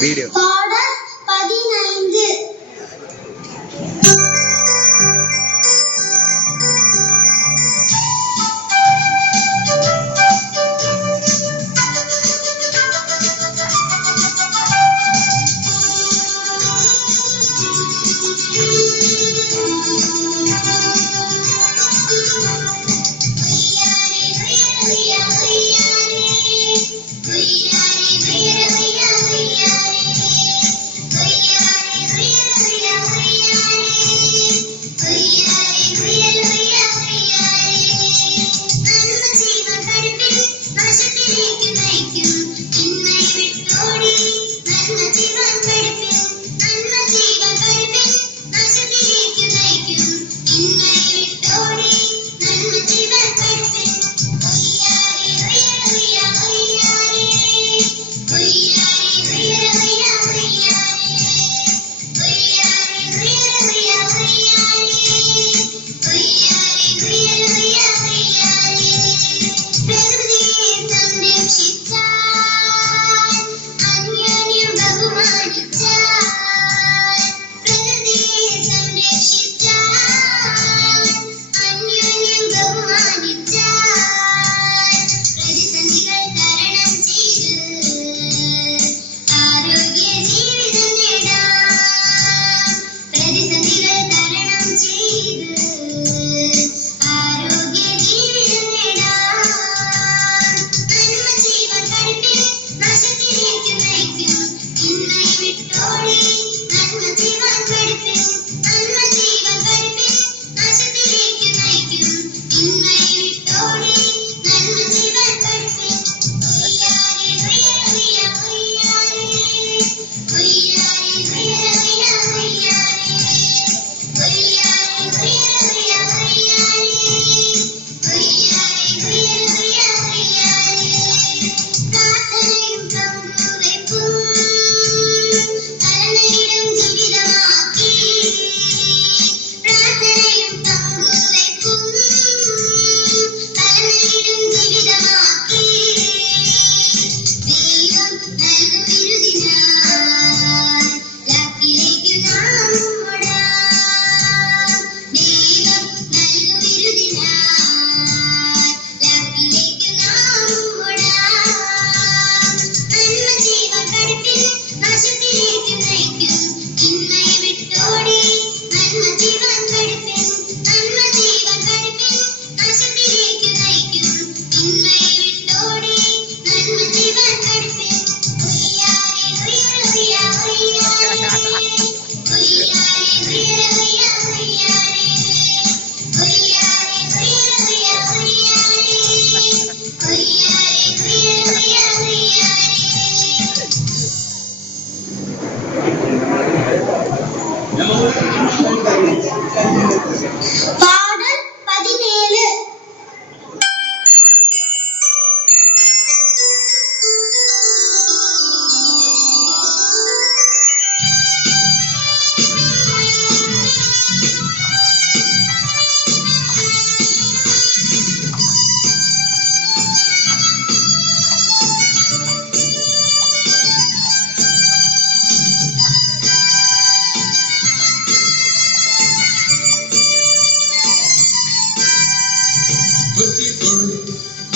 Video. பாடல் 15.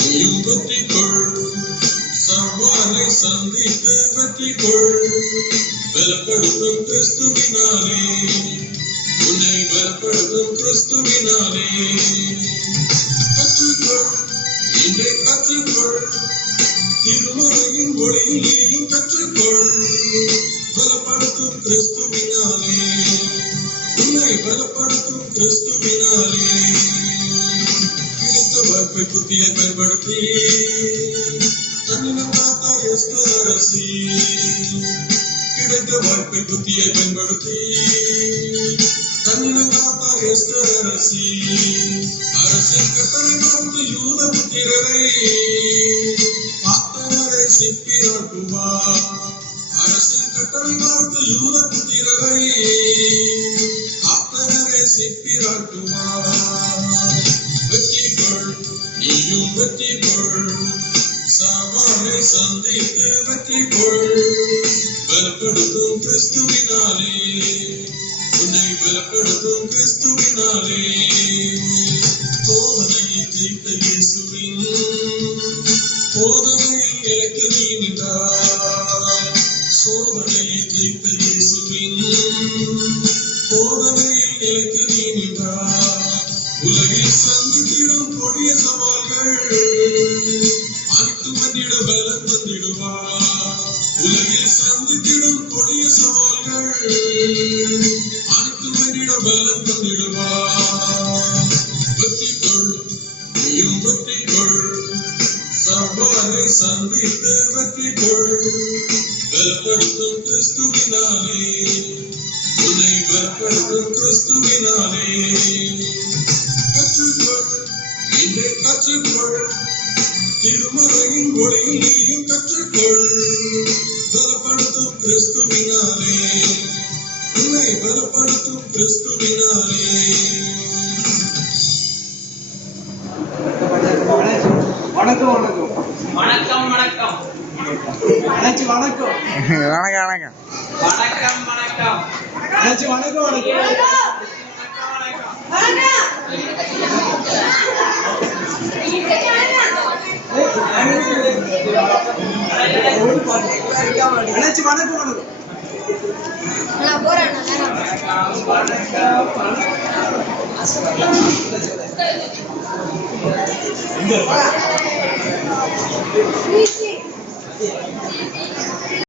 நீயும் வெற்றி கொள், சவாலை சந்தித்து வெற்றி கொள். பலப்படுத்தும் கிறிஸ்துவினாலே, உன்னை பலப்படுத்தும் கிறிஸ்துவினாலே. கற்றுக்கொள், இன்றை கற்றுக்கொள், திருமறையின் ஒளியில் நீயும் கற்றுக்கொள். பலப்படுத்தும் கிறிஸ்துவினாலே, உன்னை பலப்படுத்தும் கிறிஸ்துவினாலே. கிடைத்த வாய்ப்பை புத்தியை பயன்படுத்தி தன்னிடம் காத்தா எஸ்தர் அரசி. கிடைத்த வாய்ப்பை புத்தியை பயன்படுத்தி தன்னிடம் காத்தா எஸ்தர் அரசி. அரசின் கட்டளை மறந்து யூத புத்திரரை காத்தவரை சிப்பியாக்குவார். அரசின் கட்டளை மறந்து யூத புத்திரரை காத்தவரை சிப்பியாக்குவார். வெற்றி கொள், நீயும் வெற்றி கொள், சவாலை சந்தித்து வெற்றி கொள். பலப்படுத்தும் கிறிஸ்துவினாலே, உன்னை பலப்படுத்தும் கிறிஸ்துவினாலே. சோதனையை ஜெயித்த இயேசுவின் போதனையில் எனக்கு நீ நின்றாய். சோதனையை ஜெயித்த இயேசுவின் போதனையில் எனக்கு நீ நின்றாய். உலகில் சந்தித்திடும் கொடிய சவால்கள் அனைத்து மன்னிட பலம் தந்திடுவார். உலகில் சந்தித்திடும் கொடிய சவால்கள் அனைத்து மன்னிட பலம் தந்திடுவார். வெற்றி கொள், நீயும் வெற்றி கொள், சவாலை சந்தித்து வெற்றி கொள். பலப்படுத்தும் கிறிஸ்துவினாலே, உன்னை பலப்படுத்தும் கிறிஸ்துவினாலே. கற்றுக்கொள், இன்று கற்றுக்கொள், திருமறையின் ஒளியில் நீயும் கற்றுக்கொள். பலப்படுத்தும் கிறிஸ்துவினாலே, உன்னை பலப்படுத்தும் கிறிஸ்துவினாலே. வணக்கம் வணக்கம் வணக்கம் வணக்கம் அண்ணாச்சி வணக்கம் வணக்கம் வணக்கம் வணக்கம் வணக்கம் அண்ணாச்சி வணக்கம் வணக்கம் அண்ணாச்சி வணக்கம் வணக்கம் நான் போறேன் வணக்கம்